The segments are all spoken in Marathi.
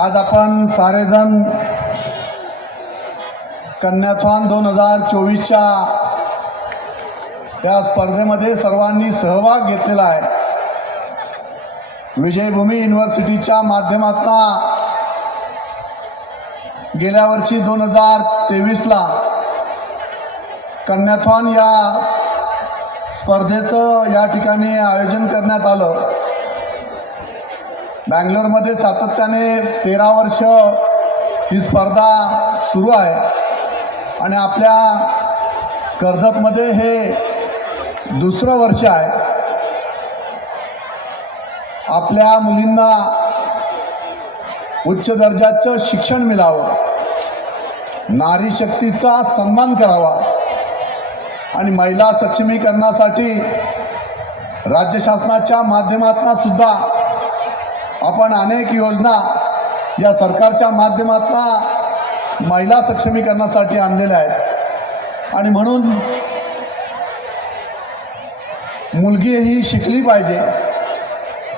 आज आपण सारेजण कन्याथॉन दोन हजार चोवीसच्या या स्पर्धेमध्ये सर्वांनी सहभाग घेतलेला आहे. विजयभूमी युनिव्हर्सिटीच्या माध्यमातून गेल्या वर्षी दोन हजार तेवीसला कन्याथॉन या स्पर्धेचं या ठिकाणी आयोजन करण्यात आलं. बँगलोरमध्ये सातत्याने तेरा वर्ष ही स्पर्धा सुरू आहे. आणि आपल्या कर्जतमध्ये हे दुसरं वर्ष आहे. आपल्या मुलींना उच्च दर्जाचं शिक्षण मिळावं. नारी शक्तीचा सन्मान करावा. आणि महिला सक्षमीकरणासाठी राज्य शासनाच्या माध्यमातून सुद्धा आपण अनेक योजना या सरकारच्या माध्यमातून महिला सक्षमीकरणासाठी आणलेल्या आहेत. आणि म्हणून मुलगी ही शिकली पाहिजे.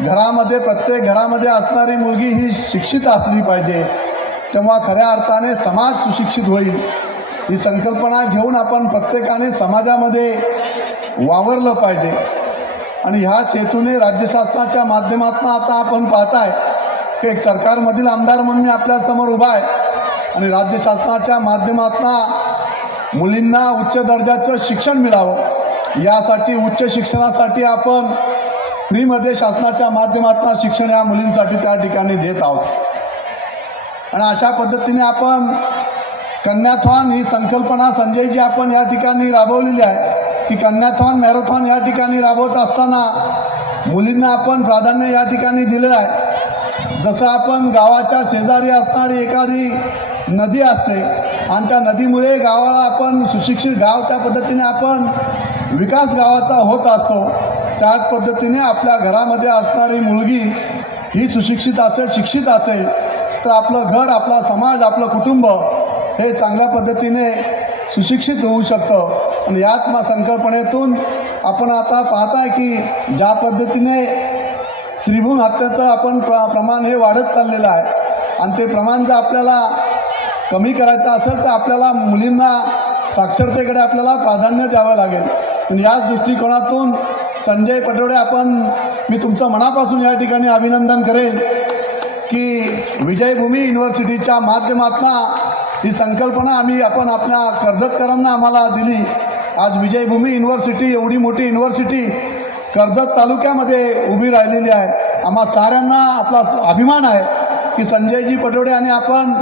घरामध्ये प्रत्येक घरामध्ये असणारी मुलगी ही शिक्षित असली पाहिजे. तेव्हा खऱ्या अर्थाने समाज सुशिक्षित होईल. ही संकल्पना घेऊन आपण प्रत्येकाने समाजामध्ये वावरलं पाहिजे. आणि ह्याच हेतूने राज्य शासनाच्या माध्यमातून आता आपण पाहताय की एक सरकारमधील आमदार म्हणून मी आपल्यासमोर उभा आहे. आणि राज्य शासनाच्या माध्यमातून मुलींना उच्च दर्जाचं शिक्षण मिळावं. यासाठी उच्च शिक्षणासाठी आपण फ्रीमध्ये शासनाच्या माध्यमातून शिक्षण या मुलींसाठी त्या ठिकाणी देत आहोत. आणि अशा पद्धतीने आपण कन्याथॉन ही संकल्पना संजयजी आपण या ठिकाणी राबवलेली आहे. की कन्याथॉन मॅरेथॉन या ठिकाणी राबवत असताना मुलींना आपण प्राधान्य या ठिकाणी दिलेलं आहे. जसं आपण गावाच्या शेजारी असणारी एखादी नदी असते आणि त्या नदीमुळे गावाला आपण सुशिक्षित गाव त्या पद्धतीने आपण विकास गावाचा होत असतो. त्याच पद्धतीने आपल्या घरामध्ये असणारी मुलगी ही सुशिक्षित असेल शिक्षित असेल तर आपलं घर आपला समाज आपलं कुटुंब हे चांगल्या पद्धतीने सुशिक्षित होऊ शकतं. आणि याच मा संकल्पनेतून आपण आता पाहताय की ज्या पद्धतीने श्रीभूम हत्याचं आपण प्र प्रमाण हे वाढत चाललेलं आहे. आणि ते प्रमाण जर आपल्याला कमी करायचं असेल तर आपल्याला मुलींना साक्षरतेकडे आपल्याला प्राधान्य द्यावं लागेल. पण याच दृष्टिकोनातून संजय पटोडे आपण मी तुमचं मनापासून या ठिकाणी अभिनंदन करेल की विजयभूमी युनिव्हर्सिटीच्या माध्यमातून ही संकल्पना आम्ही आपण आपल्या कर्जतकरांना आम्हाला दिली. आज विजयभूमी युनिव्हर्सिटी एवढी मोठी युनिव्हर्सिटी कर्जत तालुक्यामध्ये उभी राहिलेली आहे. आम्हा साऱ्यांना आपला अभिमान आहे की संजयजी पटोडे आणि आपण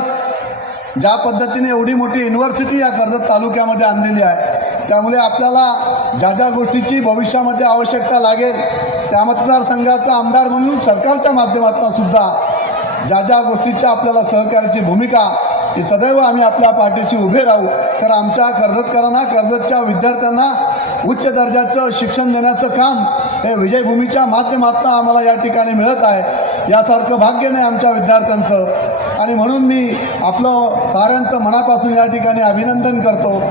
ज्या पद्धतीने एवढी मोठी युनिव्हर्सिटी या कर्जत तालुक्यामध्ये आणलेली आहे त्यामुळे आपल्याला ज्या ज्या गोष्टीची भविष्यामध्ये आवश्यकता लागेल त्या मतदारसंघाचा आमदार म्हणून सरकारच्या माध्यमातून सुद्धा ज्या ज्या गोष्टीची आपल्याला सहकार्याची भूमिका की सदैव आम्ही आपल्या पाठीशी उभे राहू. तर आमच्या कर्जतकरांना कर्जतच्या विद्यार्थ्यांना उच्च दर्जाचं शिक्षण देण्याचं काम हे विजयभूमीच्या माध्यमातून आम्हाला या ठिकाणी मिळत आहे. यासारखं भाग्य नाही आमच्या विद्यार्थ्यांचं. आणि म्हणून मी आपलं साऱ्यांचं मनापासून या ठिकाणी अभिनंदन करतो.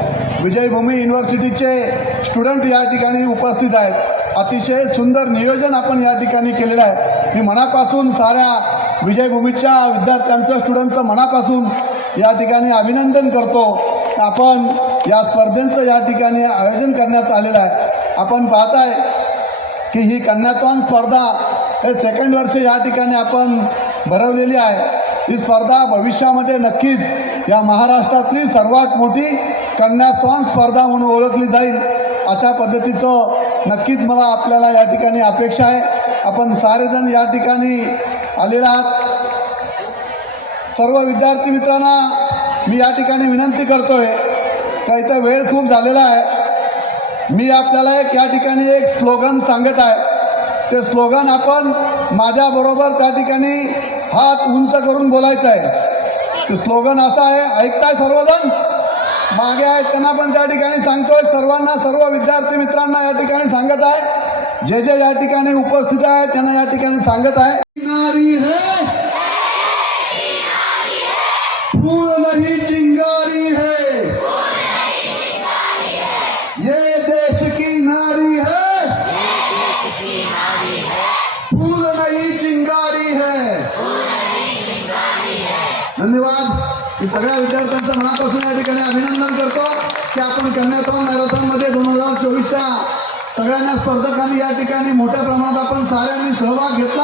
विजयभूमी युनिव्हर्सिटीचे स्टुडंट या ठिकाणी उपस्थित आहेत. अतिशय सुंदर नियोजन आपण या ठिकाणी केलेलं आहे. मी मनापासून साऱ्या विजयभूमीच्या विद्यार्थ्यांचं स्टुडंटचं मनापासून या ठिकाणी अभिनंदन करतो. आपण या स्पर्धेंचं या ठिकाणी आयोजन करण्यात आलेलं आहे. आपण पाहताय की ही कन्यात्वान स्पर्धा हे सेकंड वर्ष या ठिकाणी आपण भरवलेली आहे. ही स्पर्धा भविष्यामध्ये नक्कीच या महाराष्ट्रातली सर्वात मोठी कन्यात्वान स्पर्धा म्हणून ओळखली जाईल अशा पद्धतीचं नक्कीच मला आपल्याला या ठिकाणी अपेक्षा आहे. आपण सारेजण या ठिकाणी आलेला आहात. सर्व विद्यार्थी मित्रांना मी या ठिकाणी विनंती करतोय. का इथं वेळ खूप झालेला आहे. मी आपल्याला एक या ठिकाणी एक स्लोगन सांगत आहे. ते स्लोगन आपण माझ्याबरोबर त्या ठिकाणी हात उंच करून बोलायचं आहे. ते स्लोगन असं आहे ऐकताय सर्वजण? मागे आहेत त्यांना पण त्या ठिकाणी सांगतोय. सर्वांना सर्व विद्यार्थी मित्रांना या ठिकाणी सांगत आहे. जे जे या ठिकाणी उपस्थित आहेत त्यांना या ठिकाणी सांगत आहे. धन्यवाद. सगळ्या विद्यार्थ्यांचं मनापासून या ठिकाणी अभिनंदन करतो की आपण कन्याथॉन मॅरेथॉनमध्ये दोन हजार चोवीसच्या सगळ्यांना स्पर्धकांनी या ठिकाणी मोठ्या प्रमाणात आपण साऱ्यांनी सहभाग घेतला.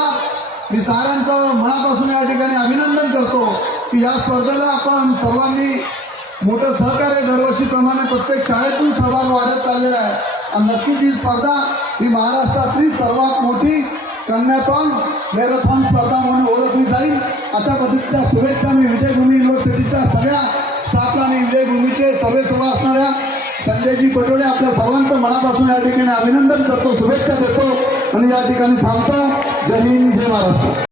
मी साऱ्यांचं मनापासून या ठिकाणी अभिनंदन करतो की या स्पर्धेला आपण सर्वांनी मोठं सहकार्य दरवर्षीप्रमाणे प्रत्येक शाळेतून सहभाग वाढत चाललेला आहे. आणि नक्कीच ही स्पर्धा ही महाराष्ट्रातली सर्वात मोठी कन्यापान मॅरेथॉन स्पर्धा म्हणून ओळखली जाईल. अशा पद्धतीच्या शुभेच्छा मी विजयभूमी युनिव्हर्सिटीच्या सगळ्या स्टाफला आणि विजयभूमीचे सर्वेसर्वा असणाऱ्या संजयजी पटोले आपल्या सर्वांचं मनापासून या ठिकाणी अभिनंदन करतो शुभेच्छा देतो आणि या ठिकाणी थांबतो. जय हिंद जय महाराष्ट्र.